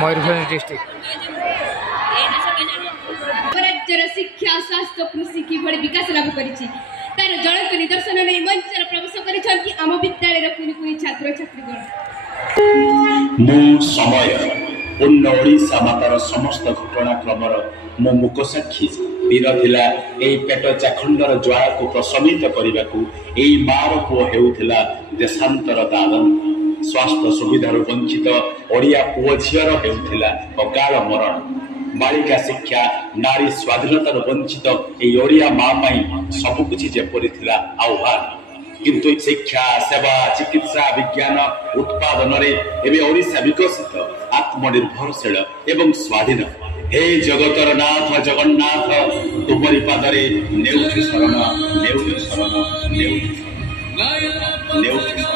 Mayurbhanj district राज्यर शिक्षा स्वास्थ्य कृषि किभଳି विकास लाभ करिछि तार ज्वलंत निदर्शन नहीं मंचर प्रवेश करिछन्ति आम विद्यालय कुनि कुनि छात्र छात्रीगण मु समय पूर्ण ओडिशा मातार समस्त घटनाक्रमर मो मुख साक्षी वीर थिला एई पेट चाखंडर ज्वाला को प्रशमित करने को एई मार पुओ हेउथिला देशांतर दादन स्वास्थ्य सुविधार वंचित ओडिया पुओ झियर हेउथिला अकाल मरण बालिका शिक्षा नारी स्वाधीनतार वंचित एई ओडिया माँ पाई सबकुछ जेपरि थिला आह्वान किंतु शिक्षा सेवा चिकित्सा विज्ञान उत्पादन एवं ओडिशा विकसित आत्मनिर्भरशील एवं स्वाधीन हे जगतर नाथ जगन्नाथ तुमरी पादरे नेउछि शरण नेउछि शरण नेउछि शरण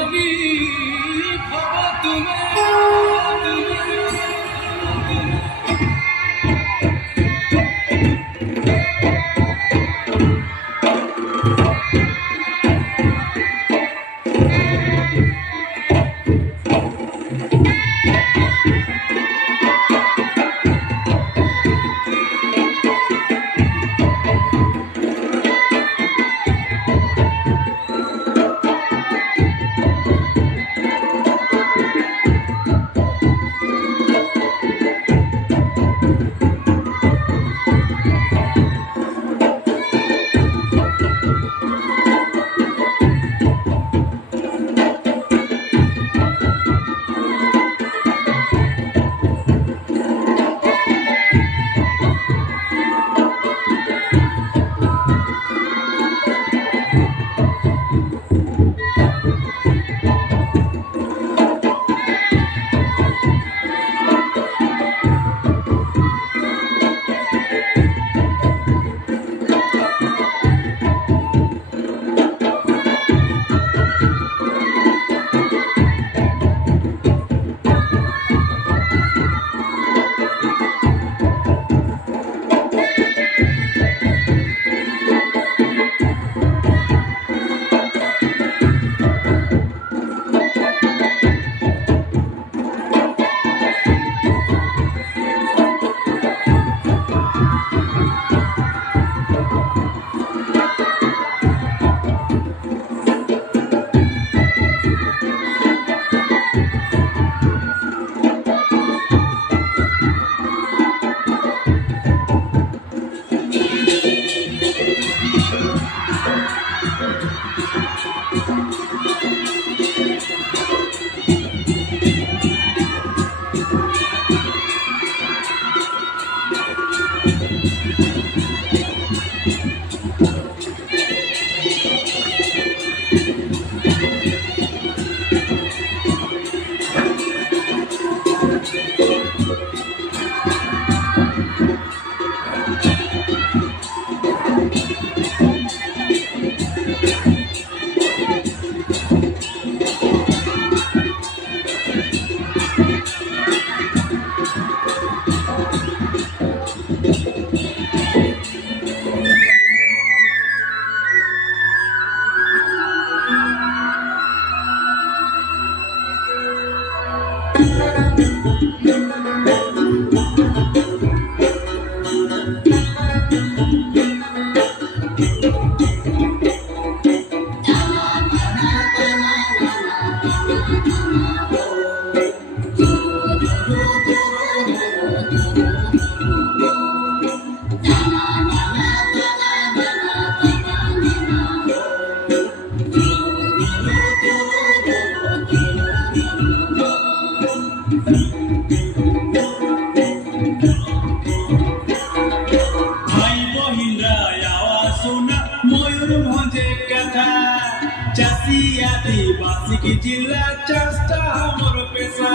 जिला चेष्टा हमर पेशा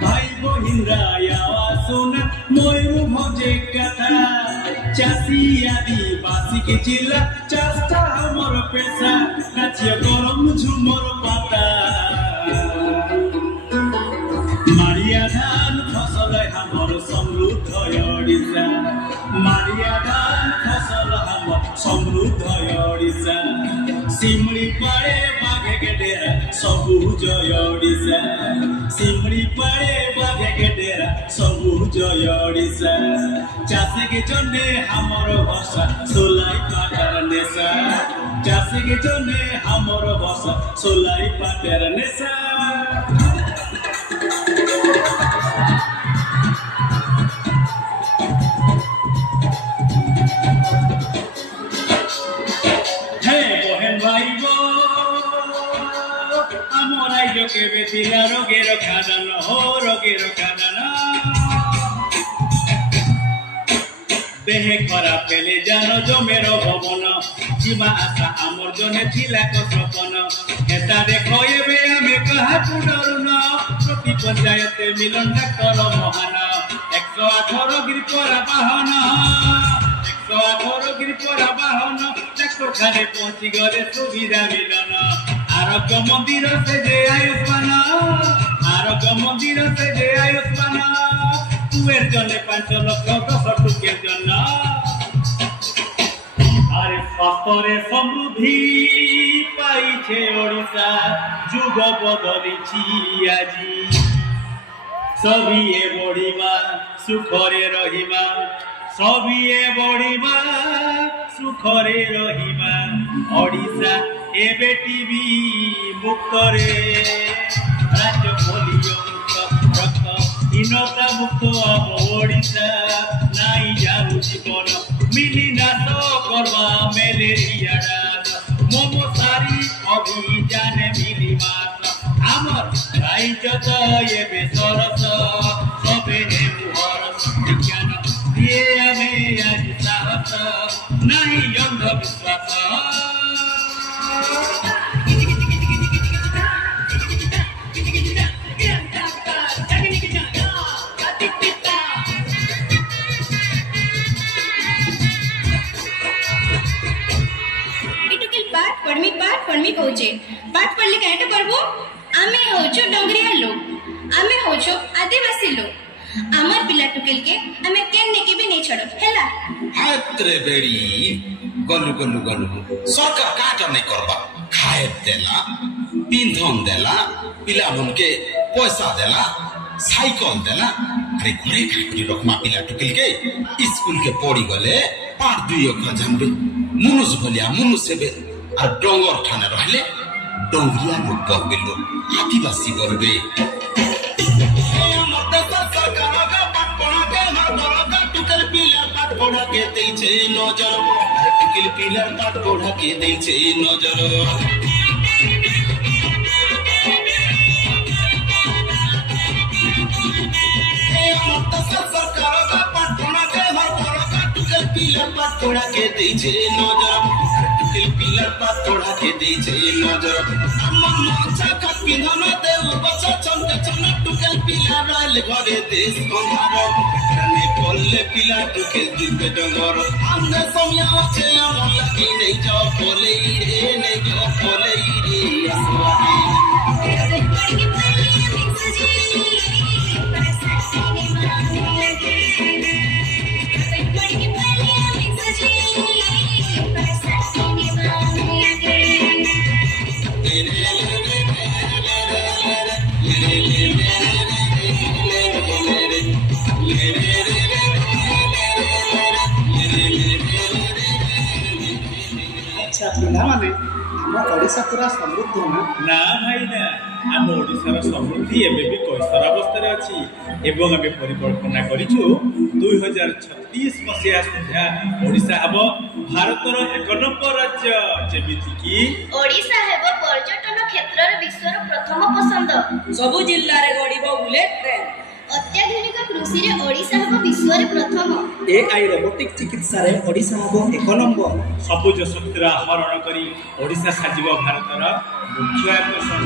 भाई बहिनरा सुना मयूरभंजे कथा चाषी आदिवासी के जिला चेष्टा हमर पेशा नाचिया गरम झुमर पाता मारिया धान फसल हमर समृद्ध ओडिशा मारिया धान फसल हमर समृद्ध ओडिशा सिमली पाड़े बाघे के डेरा सबुज ओडिशा सिमली पाड़े बाघे के डेरा सेरा सबुज ओडिशा चाषे के जने हमर भाषा सोलाई पाटर नेशा चाषे के जने हमर भाषा सोलाई पाटर नेशा के बेतिया रोगेर खादान हो रोगेर खादान देह खराब पेले जानो जमेर भवन जीवा आशा आमर जने थिला को सपन हेता देखो एबे आमे कहा डरुन प्रति पंचायते मिलन डाक्टर महान 118 गिरपरा बाहन 118 गिरपरा बाहन डाक्टर खाने पहुंची गले सुविधा मिलन आरोग्य मंदिर से जे आयुष्मान आरोग्य मंदिर से जे आयुष्मान तुएर जने 5 लाख 10 टुकेर जन अरे स्वास्थ्य समृद्धि पाइछे ओडिशा जुग बदलिछि आजी सभिए बढिमा सुखरे रहिमा सभिए बढिमा सुखरे रहिमा ओडिशा एबे टीबी मुक्त रे राज्य पोलियो मुक्त रक्त हीनता मुक्त अब ओडिशा नाई जाऊ जीवन मिली नाश करवा मेलेरिया मोमो सारी अभियान मिली मास आमर राइजत एबे सरस सबे हे मुहरस विज्ञान दिए हमें आज साहस नहीं अंधविश्वास पढ़मी कहूचे पाठ पढ़ले काहेटा पढ़बो आमे होचो डोंगरिया लोग आमे होचो आदिवासी लोग आमर पिला टुकेल के आमे केन्ने के भी नहीं छड़ो हेला हात्रे बेड़ी गलु गलु गलु सरकार काटा नहीं करबा खाए देला पिंधन देला पिला मन के पैसा देला साइकिल देला अरे घरे खाकरी रखमा पिला टुकेल के स्कूल के पड़ी गले पाठ दुई अखर जामबे मुनुस भलिया मुनुस सेबे আর ডঙ্গর ঠানে রহলে ডঙ্গরিয়া লোক করবে লোক আদিবাসী করবে নজর টুকেল পিলার পাট পড়াকে দিয়েছে নজর पड़ा के दीजे नजर टुकेल पिलर पर तोड़ा के दीजे नजर अमन माचा का पिंधन देव बच्चा चमके चमन टुकेल पिलर राइल घरे देश अंधार ने बोलले पिला टुकेल दिबे डंगर हमने समया আছে আমন লাগি নেই যাও বলে রে নেই যাও বলে রে আসওয়ানি अच्छा पिला माने हम ओडिशा पूरा समृद्ध ना भाई ना आम ओडिशार समृद्धि एबे भी कैसर अवस्था अच्छी एवं आम परिकल्पना करिछु 2036 मसीहा सुधा ओडिशा हम भारतर 1 नंबर राज्य जेमिति कि ओडिशा हेबो पर्यटन क्षेत्र रे विश्वर प्रथम पसंद सबु जिल्ला रे गड़िबो बुलेट ट्रेन अत्याधुनिक कृषि रे ओडिशा हेबो विश्व रे प्रथम एआई रोबोटिक चिकित्सा रे ओडिशा हेबो 1 नंबर सबुज शक्तिर हरण करी ओडिशा साजिब भारतर मुख्य आकर्षण